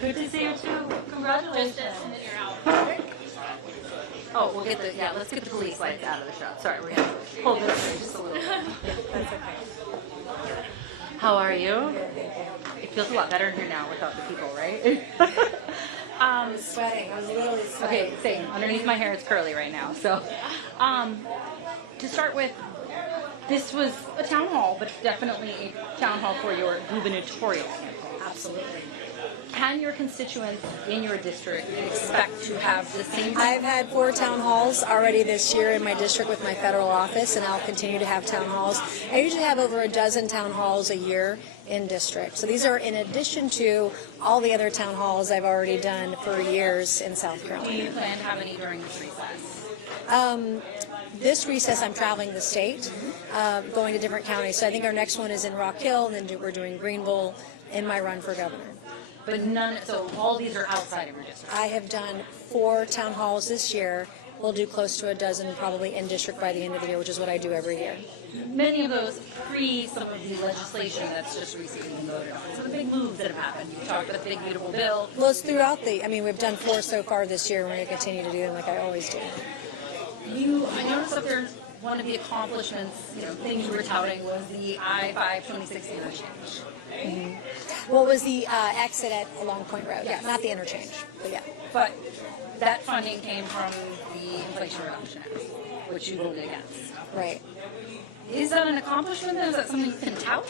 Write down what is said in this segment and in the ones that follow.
Good to see you too. Congratulations. Just and then you're out. Oh, we'll get let's get the police lights out of the shot. Sorry, we're gonna pull this way just a little bit. Yeah, that's okay. How are you? It feels a lot better in here now without the people, right? I'm sweating. I'm literally sweating. Okay, same. Underneath my hair, it's curly right now. So, to start with, this was a town hall, but definitely a town hall for your gubernatorial campaign. Absolutely. Can your constituents in your district expect to have the same? I've had 4 town halls already this year in my district with my federal office, and I'll continue to have town halls. I usually have over a dozen town halls a year in district. So these are in addition to all the other town halls I've already done for years in South Carolina. Do you plan to have any during this recess? This recess, I'm traveling the state, going to different counties. So I think our next one is in Rock Hill, and then we're doing Greenville in my run for governor. But so all these are outside of your district? I have done 4 town halls this year. We'll do close to a dozen probably in district by the end of the year, which is what I do every year. Many of those pre some of the legislation that's just recently been voted on. So the big moves that have happened. You talked about the big beautiful bill. Well, it's throughout we've done 4 so far this year, and we're going to continue to do them like I always do. I noticed up there one of the accomplishments, things you were touting was the I-526 interchange. Mm-hmm. What was the exit at Long Point Road? Yeah, not the interchange, but yeah. But that funding came from the Inflation Reduction Act, which you voted against. Right. Is that an accomplishment then? Is that something you can tout?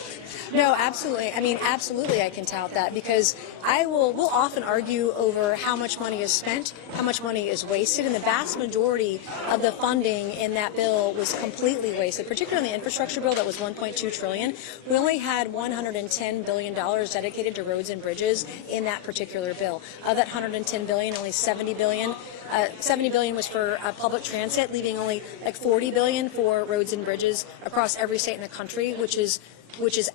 No, absolutely. I mean, absolutely I can tout that because we'll often argue over how much money is spent, how much money is wasted, and the vast majority of the funding in that bill was completely wasted, particularly in the infrastructure bill that was $1.2 trillion. We only had $110 billion dedicated to roads and bridges in that particular bill. Of that $110 billion, only $70 billion was for public transit, leaving only like $40 billion for roads and bridges across every state in the country, which is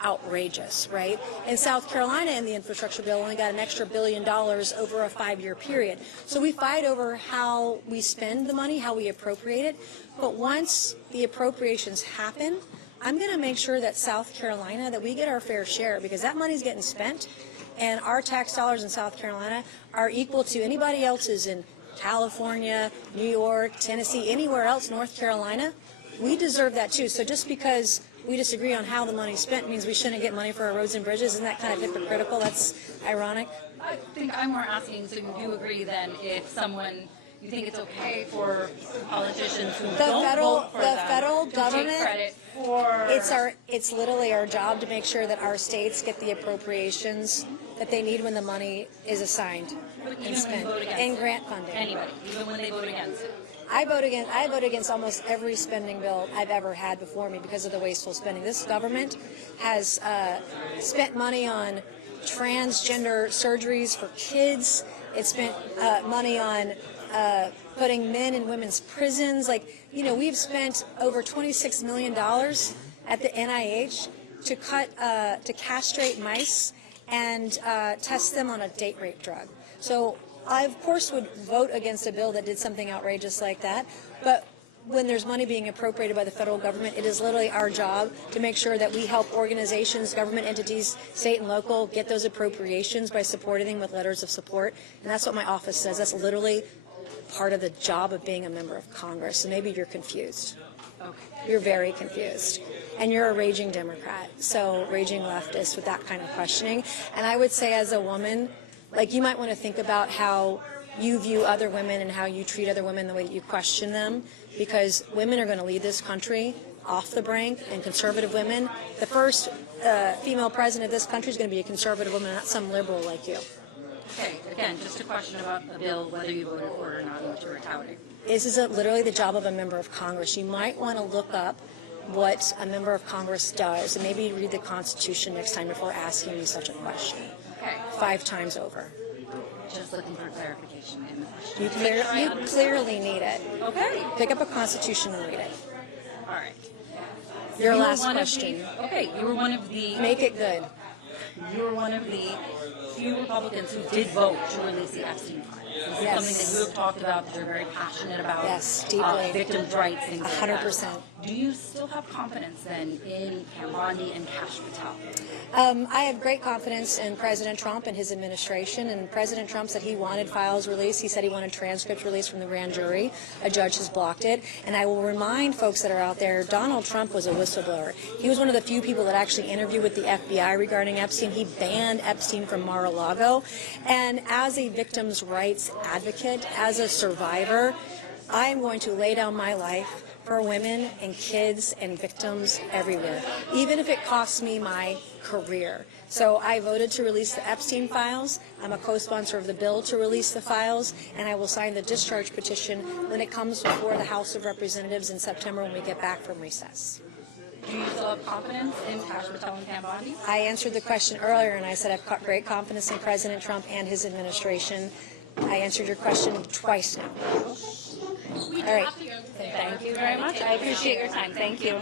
outrageous, right? In South Carolina, in the infrastructure bill, only got an extra $1 billion over a 5-year period. So we fight over how we spend the money, how we appropriate it. But once the appropriations happen, I'm going to make sure that South Carolina, that we get our fair share, because that money's getting spent, and our tax dollars in South Carolina are equal to anybody else's in California, New York, Tennessee, anywhere else, North Carolina. We deserve that too. So just because we disagree on how the money's spent means we shouldn't get money for our roads and bridges. Isn't that kind of hypocritical? That's ironic. I think I'm more asking, so you do agree then if you think it's okay for politicians who don't vote for them federal to government, take credit for... It's literally our job to make sure that our states get the appropriations that they need when the money is assigned and spent, and grant funding. Anybody, even when they vote against it. I vote against almost every spending bill I've ever had before me because of the wasteful spending. This government has spent money on transgender surgeries for kids. It spent money on putting men in women's prisons. We've spent over $26 million at the NIH to castrate mice and test them on a date rape drug. So I, of course, would vote against a bill that did something outrageous like that, but when there's money being appropriated by the federal government, it is literally our job to make sure that we help organizations, government entities, state and local, get those appropriations by supporting them with letters of support, and that's what my office says. That's literally part of the job of being a member of Congress, so maybe you're confused. Okay. You're very confused. And you're a raging Democrat, so raging leftist with that kind of questioning. And I would say as a woman, you might want to think about how you view other women and how you treat other women, the way that you question them, because women are going to lead this country off the brink, and conservative women. The first female president of this country is going to be a conservative woman, not some liberal like you. Okay, again, just a question about the bill, whether you voted for it or not, and what you were touting. This is literally the job of a member of Congress. You might want to look up what a member of Congress does, and maybe read the Constitution next time before asking me such a question. Okay. 5 times over. Just looking for clarification in the question. You clearly need it. Okay. Pick up a Constitution and read it. All right. Your last question. You were one of the... Make it good. You were one of the few Republicans who did vote to release the Epstein files. This is Yes. something that you have talked about, that you're very passionate about. Yes, deeply. Victims' rights, things like 100%. that. Do you still have confidence then in Pam Bondi and Kash Patel? I have great confidence in President Trump and his administration. And President Trump said he wanted files released. He said he wanted transcripts released from the grand jury. A judge has blocked it. And I will remind folks that are out there, Donald Trump was a whistleblower. He was one of the few people that actually interviewed with the FBI regarding Epstein. He banned Epstein from Mar-a-Lago. And as a victims' rights advocate, as a survivor, I am going to lay down my life for women and kids and victims everywhere, even if it costs me my career. So I voted to release the Epstein files. I'm a co-sponsor of the bill to release the files, and I will sign the discharge petition when it comes before the House of Representatives in September when we get back from recess. Do you still have confidence in Kash Patel and Pam Bondi? I answered the question earlier, and I said I've got great confidence in President Trump and his administration. I answered your question twice now. All right. Thank you very much. I appreciate your time. Thank you.